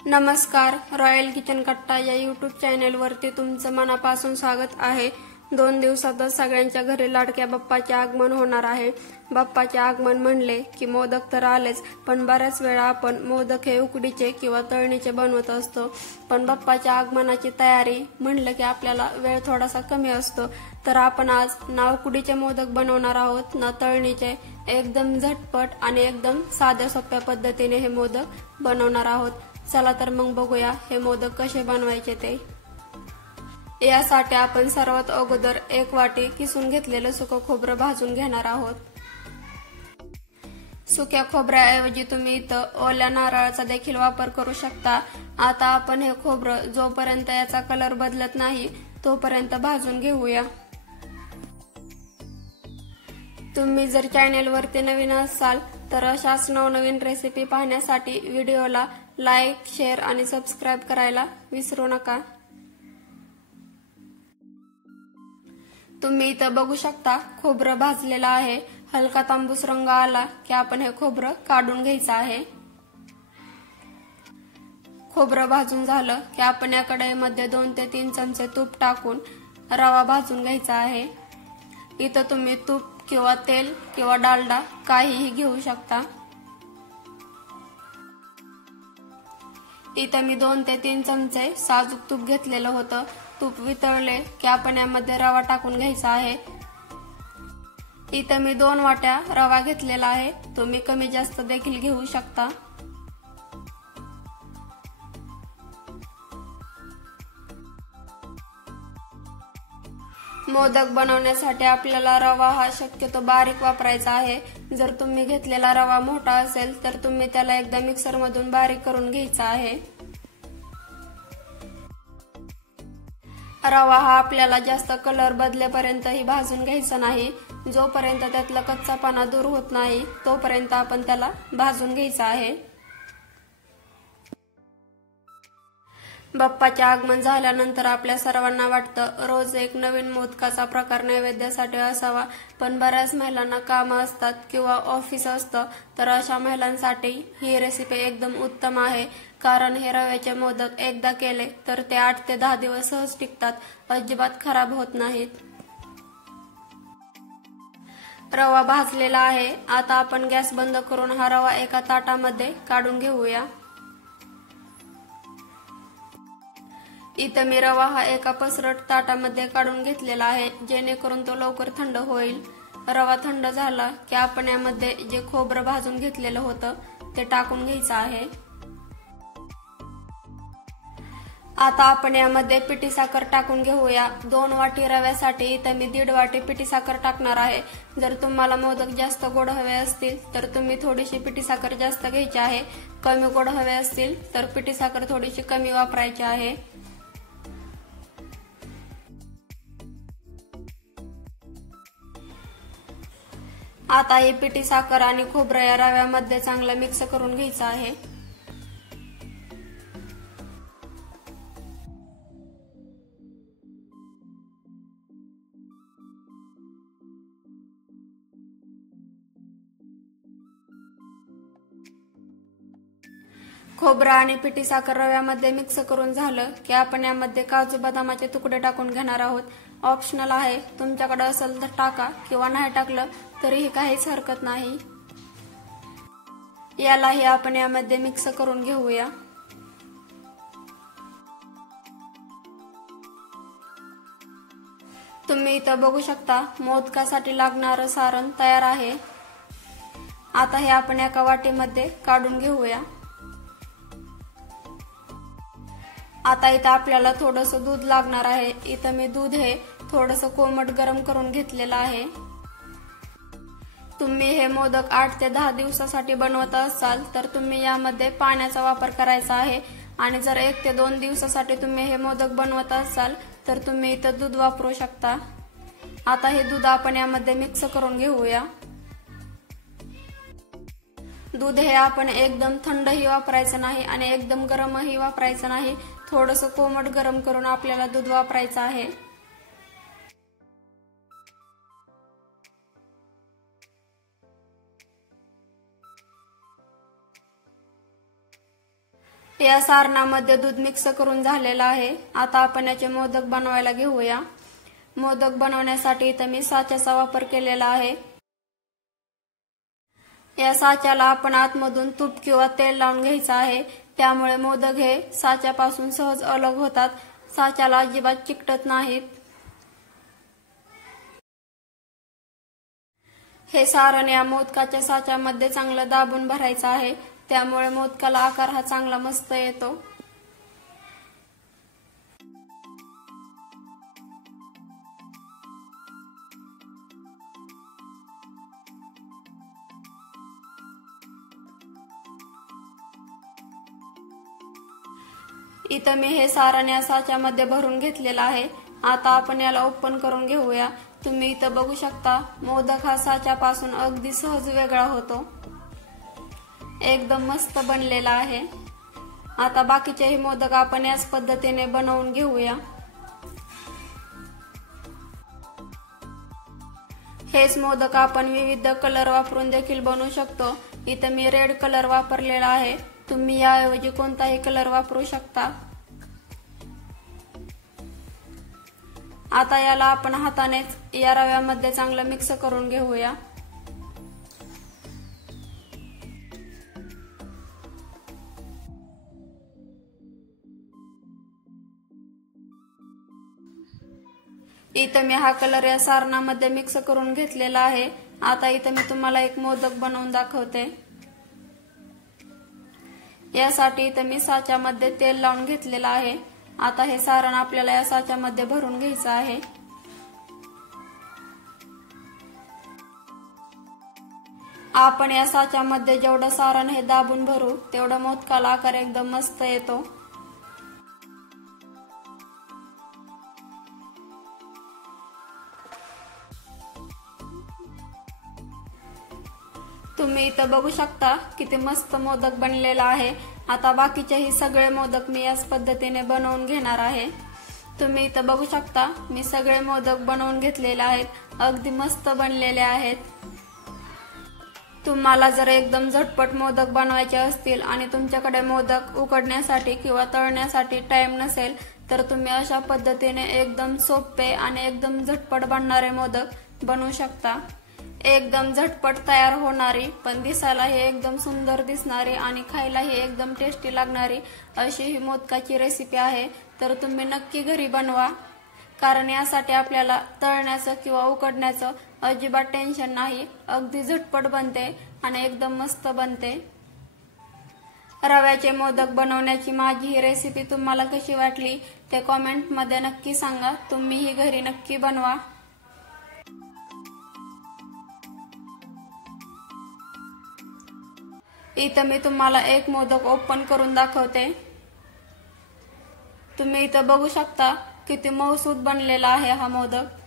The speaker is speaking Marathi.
नमस्कार, रॉयल किचन कट्टा या यूट्यूब चॅनेलवरती तुमचं मनापासून स्वागत आहे। 2 दिवसातच सगळ्यांच्या घरी लाडक्या बाप्पाचे आगमन होणार आहे। बाप्पाचे आगमन म्हणले की मोदक तर आलेच, पण बऱ्याच वेळा आपण मोदक हे उकडीचे किंवा तळणीचे बनवत असतो। पण बाप्पाच्या आगमनाची तयारी म्हणलं की आपल्याला वेळ थोडासा कमी असतो, तर आपण आज ना उकडीचे मोदक बनवणार आहोत ना तळणीचे। एकदम झटपट आणि एकदम साध्या सोप्या पद्धतीने हे मोदक बनवणार आहोत। चला तर मग बघूया हे मोदक कसे बनवायचे ते। यासाठी आपण सर्वात अगोदर 1 वाटी किसून घेतलेलं सुकं खोबरं भाजून घेणार आहोत। सुक्या खोबऱ्याऐवजी तुम्ही इथं ओल्या नारळाचा देखील वापर करू शकता। आता आपण हे खोबरं जोपर्यंत याचा कलर बदलत नाही तोपर्यंत भाजून घेऊया। तुम्ही जर चॅनेलवरती नवीन असाल तर अशाच नवनवीन रेसिपी पाहण्यासाठी व्हिडिओला लाईक, शेअर आणि सबस्क्राइब करायला विसरू नका। तुम्ही इथं बघू शकता खोबरं भाजलेलं आहे। हलका तांबूस रंग आला की आपण हे खोबरं काढून घ्यायचं आहे। खोबरं भाजून झालं की आपण या कढईमध्ये 2 ते 3 चमचे तूप टाकून रवा भाजून घ्यायचा आहे। इथं तुम्ही तूप किंवा तेल किंवा डालडा काहीही घेऊ शकता। इथं मी 2 ते 3 चमचे साजूक तूप घेतलेलं होतं। तूप वितळले की आपण यामध्ये रवा टाकून घ्यायचा आहे। इथं मी 2 वाट्या रवा घेतलेला आहे, तुम्ही कमी जास्त देखील घेऊ शकता। मोदक बनवण्यासाठी आपल्याला रवा हा शक्यतो बारीक वापरायचा आहे। जर तुम्ही घेतलेला रवा मोठा असेल तर तुम्ही त्याला एकदा मिक्सर मधून बारीक करून घ्यायचा आहे। रवा हा आपल्याला जास्त कलर बदलेपर्यंतही भाजून घ्यायचा नाही। जोपर्यंत त्यातला कच्चापणा दूर होत नाही तोपर्यंत आपण त्याला भाजून घ्यायचा आहे। बाप्पाचे आगमन झाल्यानंतर आपल्या सर्वांना वाटतं रोज एक नवीन मोदकाचा प्रकार नैवेद्यासाठी असावा, पण बऱ्याच महिलांना कामं असतात किंवा ऑफिस असतं, तर अशा महिलांसाठी ही रेसिपी एकदम उत्तम आहे। कारण हे रव्याचे मोदक एकदा केले तर ते 8 ते 10 दिवस सहज टिकतात, अजिबात खराब होत नाहीत। रवा भाजलेला आहे। आता आपण गॅस बंद करून हा रवा एका ताटामध्ये काढून घेऊया। इथं मी रवा हा एका पसरट ताटामध्ये काढून घेतलेला आहे, जेणेकरून तो लवकर थंड होईल। रवा थंड झाला की आपण यामध्ये जे खोबरं भाजून घेतलेलं होतं ते टाकून घ्यायचं आहे। आता आपण यामध्ये पिठी साखर टाकून घेऊया। 2 वाटी रव्यासाठी इथं मी 1.5 वाटी पिठी साखर टाकणार आहे। जर तुम्हाला मोदक जास्त गोड हवे असतील तर तुम्ही थोडीशी पिठी साखर जास्त घ्यायची आहे। कमी गोड हवे असतील तर पिठी साखर थोडीशी कमी वापरायची आहे। आता ही पिठी साखर आणि खोबरं या रव्यामध्ये चांगलं मिक्स करून घ्यायचं आहे। खोबरं आणि पिठी साखर रव्यामध्ये मिक्स करून झालं की आपण यामध्ये काजू बदामाचे तुकडे टाकून घेणार आहोत। ऑप्शनल आहे, तुमच्याकडे असेल तर टाका किंवा नाही टाकलं तरीही काहीच हरकत नाही। यालाही आपण यामध्ये मिक्स करून घेऊया। तुम्ही इथं बघू शकता मोदकासाठी लागणारं सारण तयार आहे। आता हे आपण एका वाटीमध्ये काढून घेऊया। आता इथं आपल्याला थोडंसं दूध लागणार आहे। इथं मी दूध हे थोडंसं कोमट गरम करून घेतलेलं आहे। तुम्ही हे मोदक 8 ते 10 दिवसासाठी बनवत असाल तर तुम्ही यामध्ये पाण्याचा वापर करायचा आहे, आणि जर 1 ते 2 दिवसासाठी तुम्ही हे मोदक बनवत असाल तर तुम्ही इथं दूध वापरू शकता। आता हे दूध आपण यामध्ये मिक्स करून घेऊया। दूध हे आपण एकदम थंडही वापरायचं नाही आणि एकदम गरमही वापरायचं नाही, थोडंसं कोमट गरम करून आपल्याला दूध वापरायचं आहे। या सारणामध्ये दूध मिक्स करून झालेलं आहे। आता आपण याचे मोदक बनवायला घेऊया। मोदक बनवण्यासाठी इथे मी साच्याचा वापर केलेला आहे। या साच्याला आपण आतमधून तूप किंवा तेल लावून घ्यायचं आहे, त्यामुळे मोदक हे साच्यापासून सहज अलग होतात, साच्याला अजिबात चिकटत नाहीत। हे सारण या मोदकाच्या साच्यामध्ये चांगलं दाबून भरायचं आहे, त्यामुळे मोदकाला आकार हा चांगला मस्त येतो। इथं मी हे सारण या साच्यामध्ये भरून घेतलेलं आहे। आता आपण याला ओपन करून घेऊया। तुम्ही इथं बघू शकता मोदक हा साच्यापासून अगदी सहज वेगळा होतो, एकदम मस्त बनलेला आहे। आता बाकीचेही मोदक आपण याच पद्धतीने बनवून घेऊया। हेच मोदक आपण विविध कलर वापरून देखील बनवू शकतो। इथं मी रेड कलर वापरलेला आहे, तुम्ही याऐवजी कोणताही कलर वापरू शकता। आता याला आपण हातानेच या रव्यामध्ये चांगलं मिक्स करून घेऊया। इथं मी हा कलर या सारणामध्ये मिक्स करून घेतलेला आहे। आता इथं मी तुम्हाला एक मोदक बनवून दाखवते। यासाठी इथं मी साच्यामध्ये तेल लावून घेतलेलं आहे। आता हे सारण आपल्याला या साच्यामध्ये भरून घ्यायचं आहे। आपण या साच्यामध्ये जेवढं सारण हे दाबून भरू तेवढं मोदकाला आकार एकदम मस्त येतो। तुम्ही इथं बघू शकता किती मस्त मोदक बनलेला आहे। आता बाकीचेही सगळे मोदक मी याच पद्धतीने बनवून घेणार आहे। तुम्ही इथं बघू शकता मी सगळे मोदक बनवून घेतलेले आहेत, अगदी मस्त बनलेले आहेत। तुम्हाला जर एकदम झटपट मोदक बनवायचे असतील आणि तुमच्याकडे मोदक उकडण्यासाठी किंवा तळण्यासाठी टाइम नसेल तर तुम्ही अशा पद्धतीने एकदम सोपे आणि एकदम झटपट बनणारे मोदक बनवू शकता। एकदम झटपट तयार होणारी पण दिसायलाही एकदम सुंदर दिसणारी आणि खायलाही एकदम टेस्टी लागणारी अशी ही मोदकाची रेसिपी आहे। तर तुम्ही नक्की घरी बनवा, कारण यासाठी आपल्याला तळण्याचं किंवा उकडण्याचं अजिबात टेन्शन नाही, अगदी झटपट बनते आणि एकदम मस्त बनते। रव्याचे मोदक बनवण्याची माझी ही रेसिपी तुम्हाला कशी वाटली ते कमेंट मध्ये नक्की सांगा। तुम्ही ही घरी नक्की बनवा। इथं मी तुम्हाला एक मोदक ओपन करून दाखवते। तुम्ही इथं बघू शकता किती मऊसूत बनलेला आहे हा मोदक।